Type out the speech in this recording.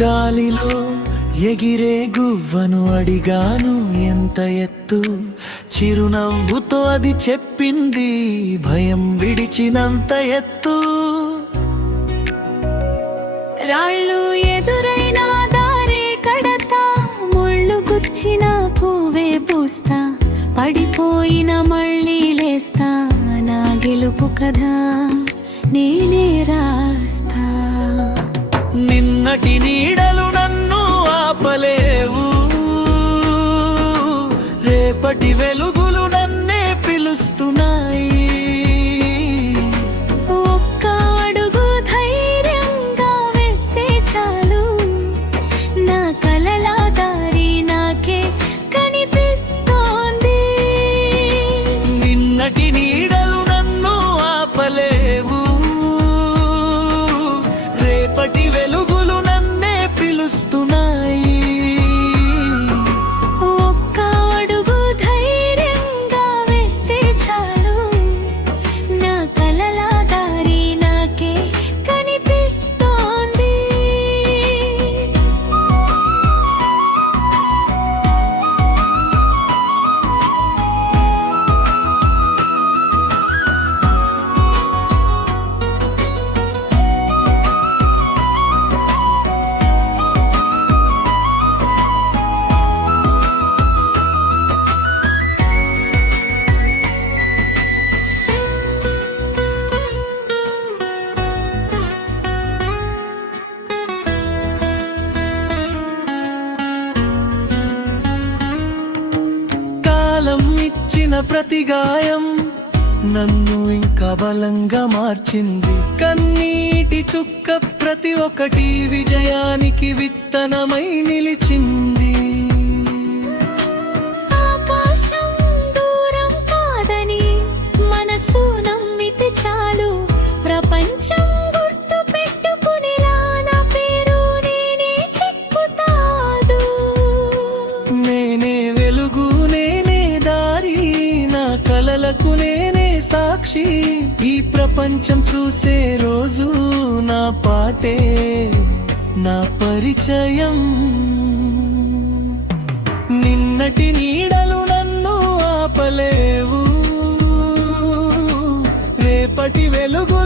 గాలిలో ఎగిరే గువ్వను అడిగాను ఎంత ఎత్తు, చిరునవ్వుతో అది చెప్పింది భయం విడిచినంత ఎత్తు. రాళ్ళు ఎదురైనా దారే కడతా, ముళ్ళు గుచ్చిన పువ్వే పూస్తా, పడిపోయిన మళ్ళీ లేస్తా, నా గెలుపు కథ నేనే రాస్తా. నిన్నటి నీడలు నన్ను ఆపలేవు, రేపటి వెలుగులు నన్నే పిలుస్తున్నాయి. ఒక్క అడుగు ధైర్యంగా వేస్తే చాలు, నా కలల దారి నాకే కనిపిస్తోంది. నిన్నటి నీడలు నన్ను ఆపలేవు, రేపటి వెలుగులు నన్నే పిలుస్తున్నాయి. ఒక్క అడుగు ధైర్యంగా వేస్తే చాలు, నా కలల దారి నాకే కనిపిస్తోంది. కాలం ఇచ్చిన ప్రతి గాయం నన్ను ఇంకా బలంగా మార్చింది. కన్నీటి చుక్క ప్రతి ఒక్కటి విజయానికి విత్తనమై నిలిచింది. ఆకాశం దూరం కాదని మనసు నమ్మితే చాలు, ప్రపంచం గుర్తు పెట్టుకునేలా నా పేరు నేనే చెప్పుతాదు. నేనే వెలుగు, నేనే దారి, నా కలలకు నేనే సాక్షి. ఈ ప్రపంచం చూసే రోజు నా పాటే నా పరిచయం. నిన్నటి నీడలు నన్ను ఆపలేవు, రేపటి వెలుగు